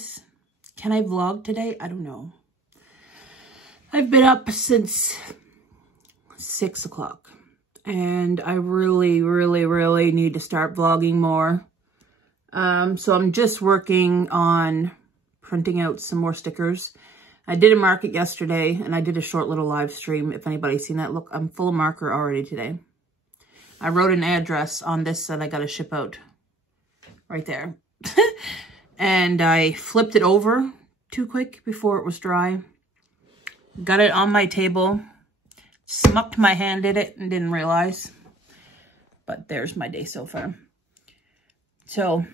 guys. Can I vlog today? I don't know. I've been up since 6 o'clock and I really need to start vlogging more. So I'm just working on printing out some more stickers. I did a market yesterday and I did a short little live stream. If anybody's seen that, look, I'm full of marker already today. I wrote an address on this that I got to ship out right there. And I flipped it over too quick before it was dry. Got it on my table, smucked my hand in it and didn't realize. But there's my day so far. So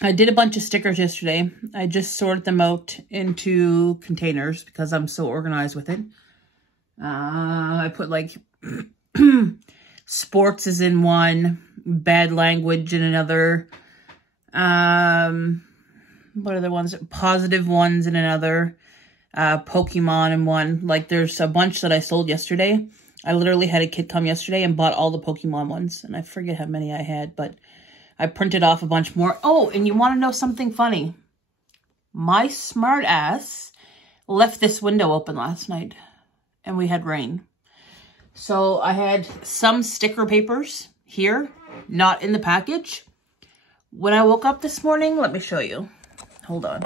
I did a bunch of stickers yesterday. I just sorted them out into containers because I'm so organized with it. I put like sports is in one, bad language in another. What are the ones? Positive ones in another. Pokemon in one. Like there's a bunch that I sold yesterday. I literally had a kid come yesterday and bought all the Pokemon ones. And I forget how many I had, but I printed off a bunch more. Oh, and you want to know something funny? My smart ass left this window open last night and we had rain. So I had some sticker papers here, not in the package. When I woke up this morning, let me show you. Hold on.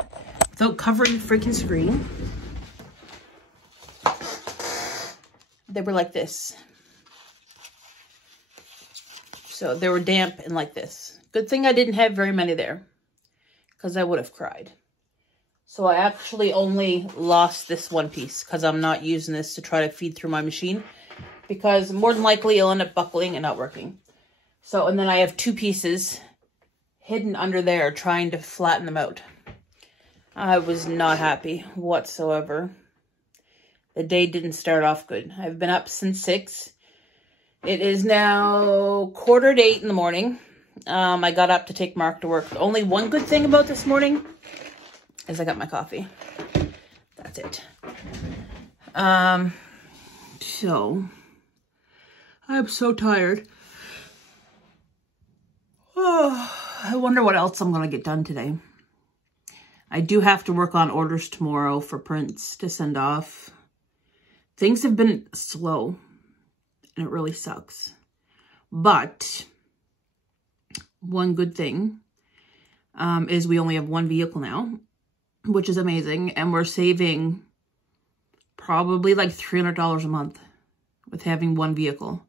Without covering the freaking screen. They were like this. So they were damp and like this. Good thing I didn't have very many there because I would have cried. So I actually only lost this one piece because I'm not using this to try to feed through my machine because more than likely it'll end up buckling and not working. So, and then I have two pieces hidden under there trying to flatten them out. I was not happy whatsoever. The day didn't start off good. I've been up since 6. It is now 7:45 in the morning. I got up to take Mark to work. Only one good thing about this morning is I got my coffee. That's it. So I'm so tired. Oh, I wonder what else I'm going to get done today. I do have to work on orders tomorrow for prints to send off. Things have been slow and it really sucks. But one good thing is we only have one vehicle now, which is amazing. And we're saving probably like $300 a month with having one vehicle,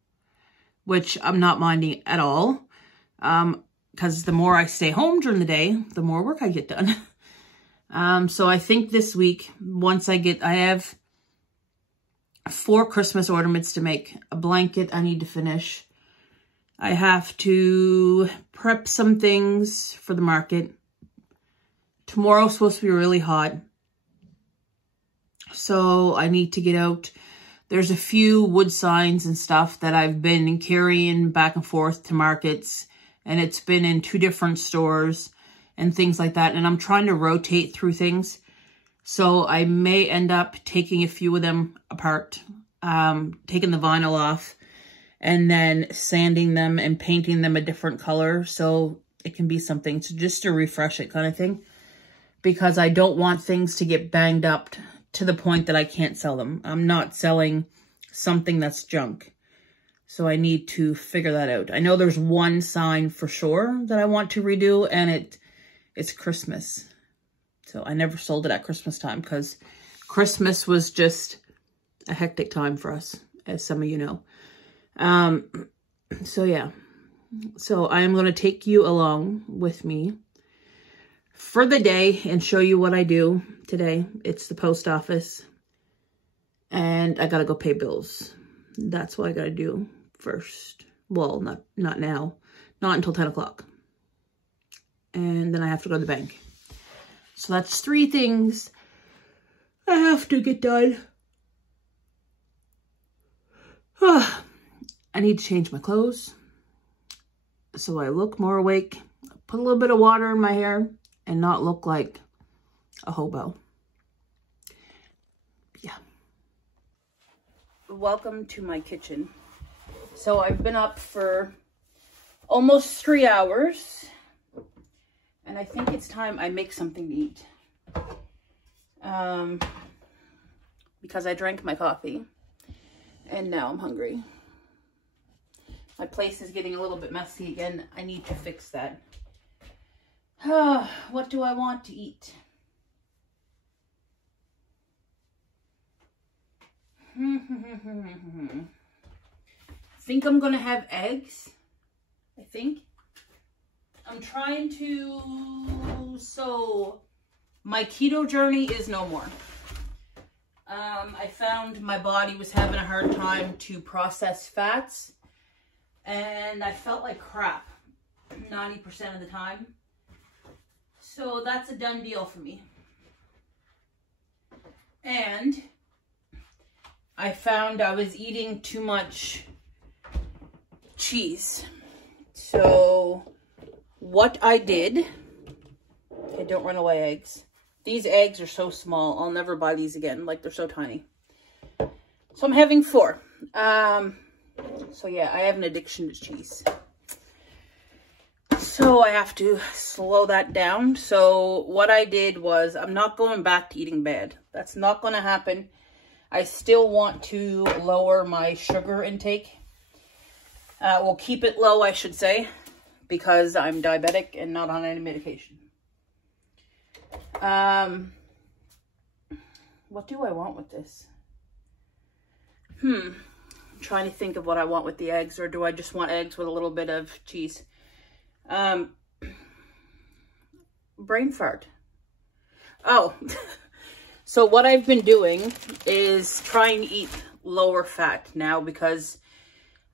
which I'm not minding at all. Because the more I stay home during the day, the more work I get done. So I think this week, once I have 4 Christmas ornaments to make. A blanket I need to finish. I have to prep some things for the market. Tomorrow's supposed to be really hot. So I need to get out. There's a few wood signs and stuff that I've been carrying back and forth to markets. And it's been in 2 different stores and things like that. And I'm trying to rotate through things. So I may end up taking a few of them apart, taking the vinyl off, and then sanding them and painting them a different color so it can be something to just to refresh it kind of thing. Because I don't want things to get banged up to the point that I can't sell them. I'm not selling something that's junk. So I need to figure that out. I know there's one sign for sure that I want to redo, and it's Christmas. So I never sold it at Christmas time because Christmas was just a hectic time for us, as some of you know. So yeah. So I am going to take you along with me for the day and show you what I do today. It's the post office. And I got to go pay bills. That's what I got to do first. Well, not now. Not until 10 o'clock. And then I have to go to the bank. So that's 3 things I have to get done. I need to change my clothes so I look more awake. Put a little bit of water in my hair and not look like a hobo. Yeah. Welcome to my kitchen. So I've been up for almost 3 hours. And I think it's time I make something to eat. because I drank my coffee and now I'm hungry. My place is getting a little bit messy again. I need to fix that. What do I want to eat? Think I'm gonna have eggs. I think. I'm trying to, so my keto journey is no more. I found my body was having a hard time to process fats, and I felt like crap 90% of the time. So that's a done deal for me. And I found I was eating too much cheese. So what I did, okay, don't run away, eggs. These eggs are so small. I'll never buy these again. Like, they're so tiny. So I'm having 4. So yeah, I have an addiction to cheese. So I have to slow that down. So what I did was, I'm not going back to eating bad. That's not going to happen. I still want to lower my sugar intake. We'll keep it low, I should say, because I'm diabetic and not on any medication. What do I want with this? I'm trying to think of what I want with the eggs, or do I just want eggs with a little bit of cheese? Brain fart. Oh, so what I've been doing is trying to eat lower fat now, because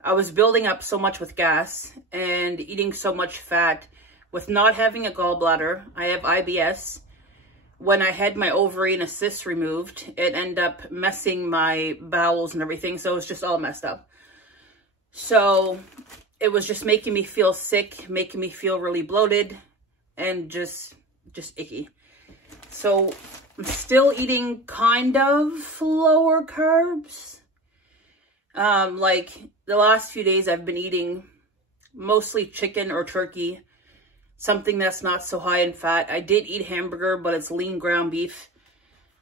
I was building up so much with gas and eating so much fat with not having a gallbladder. I have IBS. When I had my ovary and a cyst removed, it ended up messing my bowels and everything. So it was just all messed up. So it was just making me feel sick, making me feel really bloated and just icky. So I'm still eating kind of lower carbs. Like the last few days I've been eating mostly chicken or turkey, something that's not so high in fat. I did eat hamburger, but it's lean ground beef.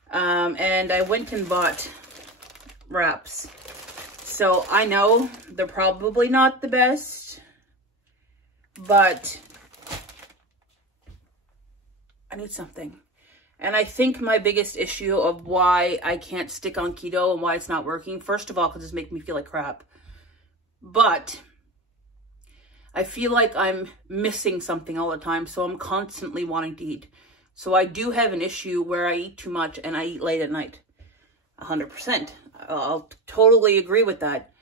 And I went and bought wraps. So I know they're probably not the best, but I need something. And I think my biggest issue of why I can't stick on keto and why it's not working, first of all, because it's making me feel like crap. But I feel like I'm missing something all the time, so I'm constantly wanting to eat. So I do have an issue where I eat too much and I eat late at night. 100%. I'll totally agree with that.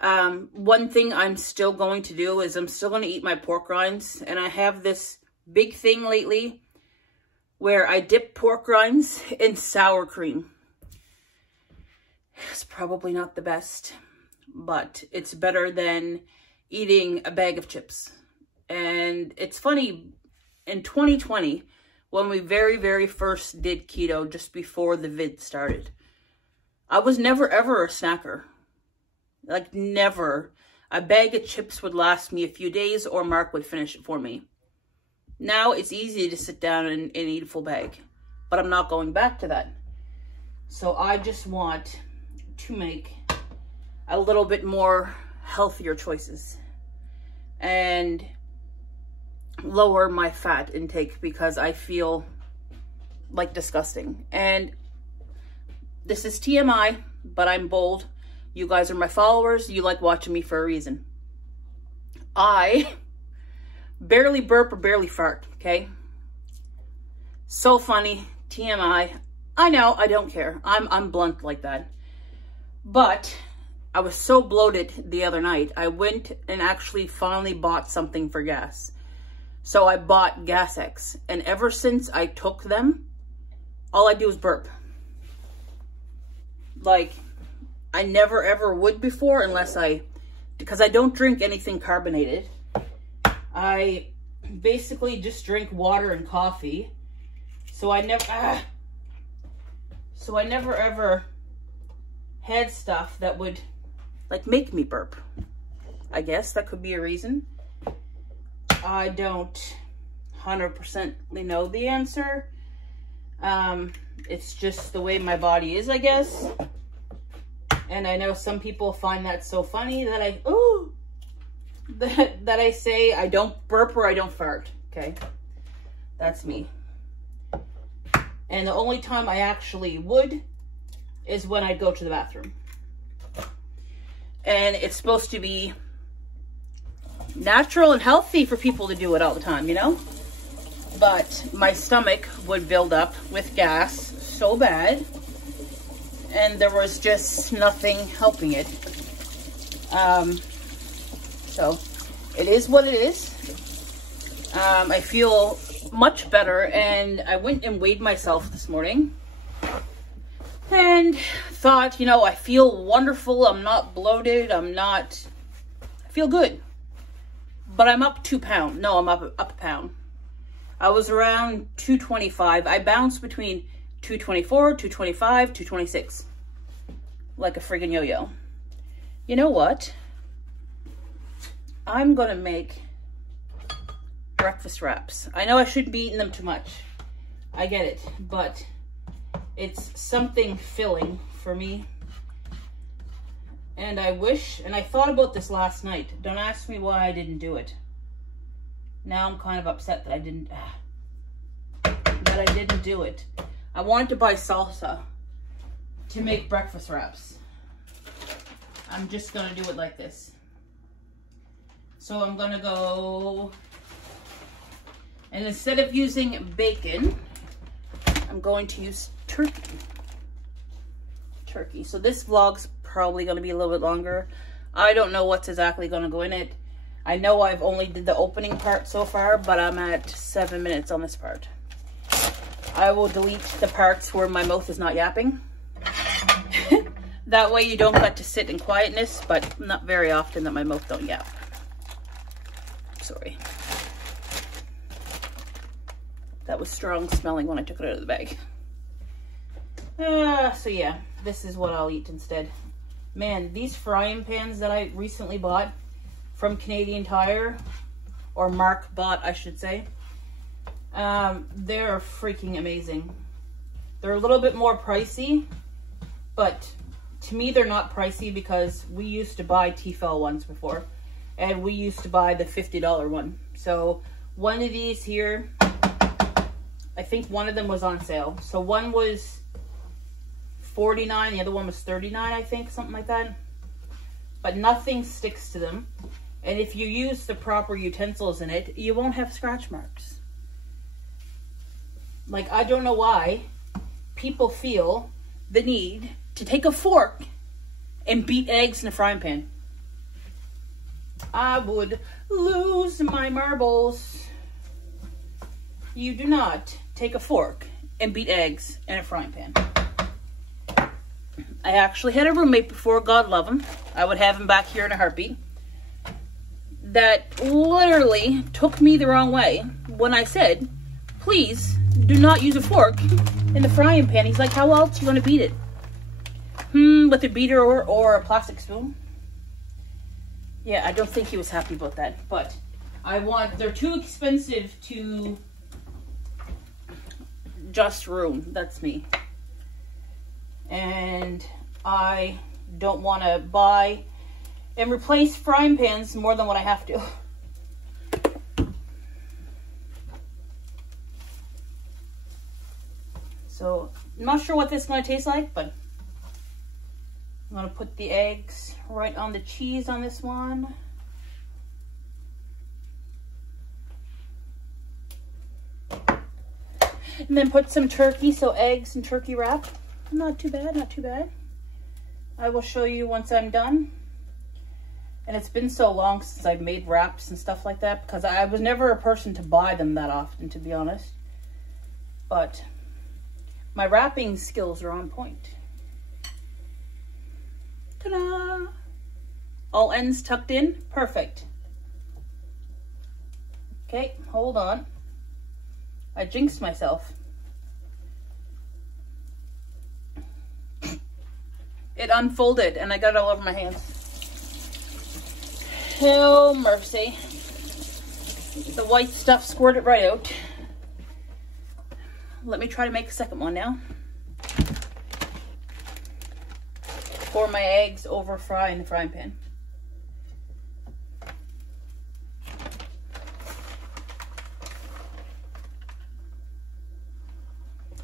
One thing I'm still going to do is I'm still going to eat my pork rinds. And I have this big thing lately where I dip pork rinds in sour cream. It's probably not the best, but it's better than eating a bag of chips. And it's funny, in 2020, when we very first did keto, just before the vid started, I was never ever a snacker. Like, never. A bag of chips would last me a few days, or Mark would finish it for me. Now it's easy to sit down and eat a full bag, but I'm not going back to that. So I just want to make a little bit more healthier choices and lower my fat intake, because I feel like disgusting. And this is TMI, but I'm bold. You guys are my followers. You like watching me for a reason. I barely burp or barely fart, okay? So funny. TMI. I know, I don't care. I'm blunt like that. But I was so bloated the other night, I went and actually finally bought something for gas. So I bought Gas X, and ever since I took them, all I do is burp. Like, I never ever would before, unless because I don't drink anything carbonated. I basically just drink water and coffee. So I never ever had stuff that would like make me burp. I guess that could be a reason. I don't 100% know the answer. It's just the way my body is, I guess. And I know some people find that so funny that that I say I don't burp or I don't fart. Okay, that's me. And the only time I actually would is when I go to the bathroom. And it's supposed to be natural and healthy for people to do it all the time, you know? But my stomach would build up with gas so bad, and there was just nothing helping it. So it is what it is. I feel much better, and I went and weighed myself this morning and thought, you know, I feel wonderful. I'm not bloated. I feel good. But I'm up 2 pounds. No, I'm up a pound. I was around 225. I bounced between 224, 225, 226. Like a friggin' yo-yo. You know what? I'm gonna make breakfast wraps. I know I shouldn't be eating them too much. I get it, but it's something filling for me. And I wish, and I thought about this last night. Don't ask me why I didn't do it. Now I'm kind of upset that I didn't do it. I wanted to buy salsa to make breakfast wraps. I'm just gonna do it like this. So I'm gonna go, and instead of using bacon, I'm going to use turkey. So this vlog's probably going to be a little bit longer. I don't know what's exactly going to go in it. I know I've only did the opening part so far, but I'm at 7 minutes on this part. I will delete the parts where my mouth is not yapping. That way you don't get to sit in quietness, but not very often that my mouth don't yap. Sorry. That was strong smelling when I took it out of the bag. So yeah, this is what I'll eat instead. Man, these frying pans that I recently bought from Canadian Tire, or Mark bought, I should say, they're freaking amazing. They're a little bit more pricey, but to me they're not pricey because we used to buy Tefal ones before, and we used to buy the $50 one. So one of these here, I think one of them was on sale. So one was $49, the other one was $39, I think, something like that. But nothing sticks to them. And if you use the proper utensils in it, you won't have scratch marks. Like, I don't know why people feel the need to take a fork and beat eggs in a frying pan. I would lose my marbles. You do not take a fork and beat eggs in a frying pan. I actually had a roommate before, God love him. I would have him back here in a heartbeat. That literally took me the wrong way when I said, please do not use a fork in the frying pan. He's like, how else you want to beat it? With a beater or a plastic spoon? Yeah, I don't think he was happy about that. But they're too expensive to just ruin. That's me. And I don't want to buy and replace frying pans more than what I have to. So I'm not sure what this is going to taste like, but I'm going to put the eggs right on the cheese on this one. And then put some turkey, so eggs and turkey wrap. Not too bad, not too bad. I will show you once I'm done. And it's been so long since I've made wraps and stuff like that, because I was never a person to buy them that often, to be honest. But my wrapping skills are on point. Ta-da! All ends tucked in, perfect. Okay, hold on. I jinxed myself. It unfolded and I got it all over my hands. Oh, mercy. The white stuff squirted right out. let me try to make a second one now. Pour my eggs over fry in the frying pan.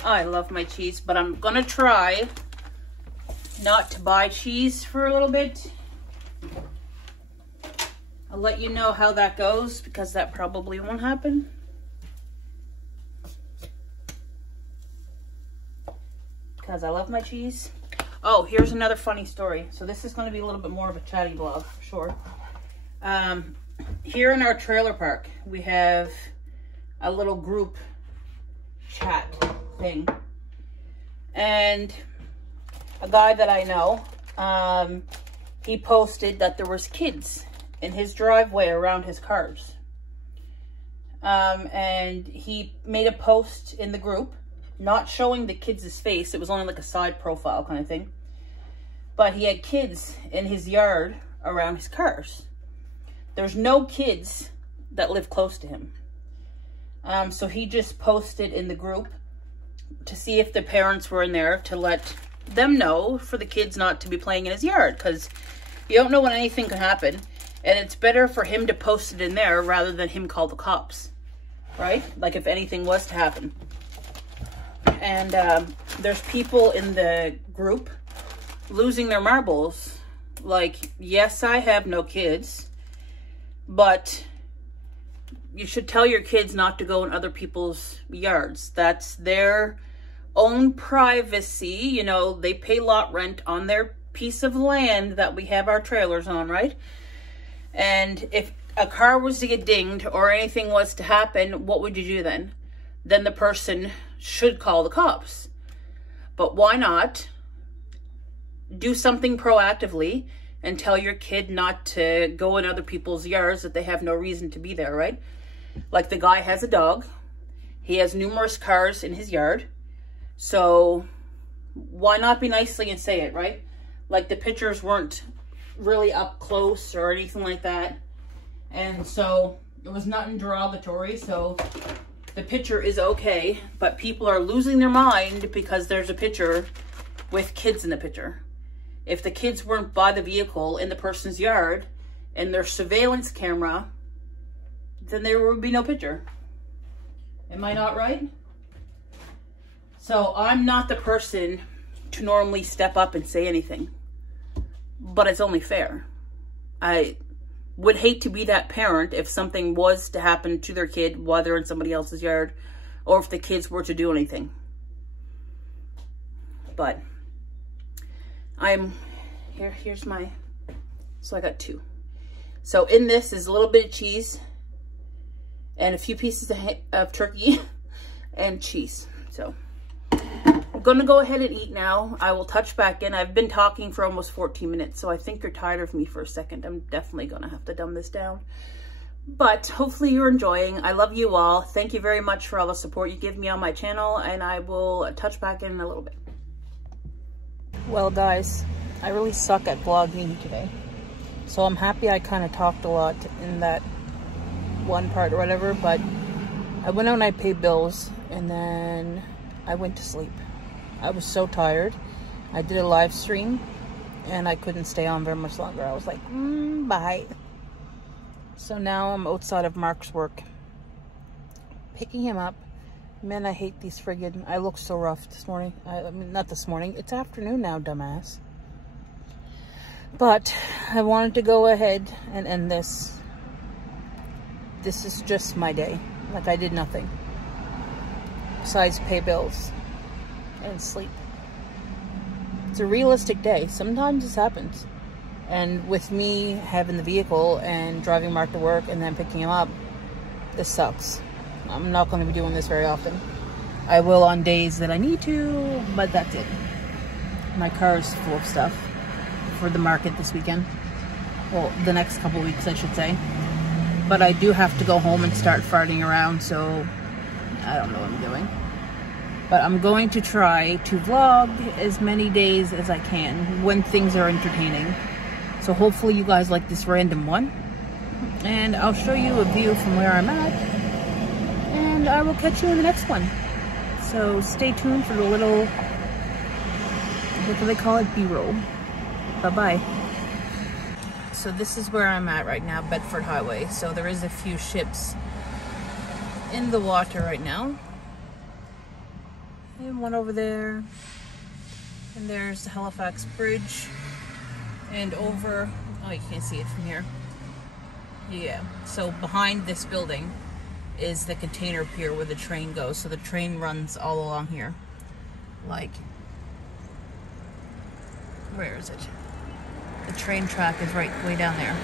I love my cheese, but I'm gonna try not to buy cheese for a little bit. I'll let you know how that goes, because that probably won't happen. Because I love my cheese. Oh, here's another funny story. So this is going to be a little bit more of a chatty vlog, for sure. Here in our trailer park, we have a little group chat thing. And a guy that I know, he posted that there was kids in his driveway around his cars. And he made a post in the group, not showing the kids' face. It was only like a side profile kind of thing. But he had kids in his yard around his cars. There's no kids that live close to him. So he just posted in the group to see if the parents were in there, to let them know for the kids not to be playing in his yard, because you don't know when anything can happen. And it's better for him to post it in there rather than him call the cops, right? Like if anything was to happen. And there's people in the group losing their marbles. Like, yes, I have no kids, but you should tell your kids not to go in other people's yards. That's their own privacy. You know, they pay lot rent on their piece of land that we have our trailers on, right? And if a car was to get dinged or anything was to happen, what would you do then? Then the person should call the cops. But why not do something proactively and tell your kid not to go in other people's yards that they have no reason to be there, right? Like the guy has a dog. He has numerous cars in his yard. So why not be nicely and say it, right? Like the pictures weren't really up close or anything like that. And so it was nothing derogatory. So the picture is okay, but people are losing their mind because there's a picture with kids in the picture. If the kids weren't by the vehicle in the person's yard and their surveillance camera, then there would be no picture. Am I not right? So I'm not the person to normally step up and say anything, but it's only fair. I would hate to be that parent if something was to happen to their kid while they're in somebody else's yard, or if the kids were to do anything. But here's my, so I got two. So in this is a little bit of cheese and a few pieces of turkey and cheese. So I'm gonna go ahead and eat now. I will touch back in. I've been talking for almost 14 minutes, so I think you're tired of me for a second. I'm definitely gonna have to dumb this down. But hopefully you're enjoying. I love you all. Thank you very much for all the support you give me on my channel, and I will touch back in a little bit. Well guys, I really suck at vlogging today. So I'm happy I kind of talked a lot in that one part or whatever, but I went out and I paid bills and then I went to sleep. I was so tired. I did a live stream and I couldn't stay on very much longer. I was like, bye. So now I'm outside of Mark's work, picking him up. Man, I hate these friggin', I look so rough this morning. I mean, not this morning, it's afternoon now, dumbass. But I wanted to go ahead and end this. This is just my day. Like I did nothing besides pay bills and sleep. It's a realistic day. Sometimes this happens. And with me having the vehicle and driving Mark to work and then picking him up, this sucks. I'm not going to be doing this very often. I will on days that I need to, but that's it. My car is full of stuff for the market this weekend. Well, the next couple weeks, I should say. But I do have to go home and start farting around, so I don't know what I'm doing. But I'm going to try to vlog as many days as I can when things are entertaining. So hopefully you guys like this random one. And I'll show you a view from where I'm at. And I will catch you in the next one. So stay tuned for the little, what do they call it? B-roll. Bye-bye. So this is where I'm at right now, Bedford Highway. So there is a few ships in the water right now. And one over there. And there's the Halifax Bridge. And over, oh, you can't see it from here. Yeah, so behind this building is the container pier where the train goes. So the train runs all along here. Like, where is it? The train track is right way down there.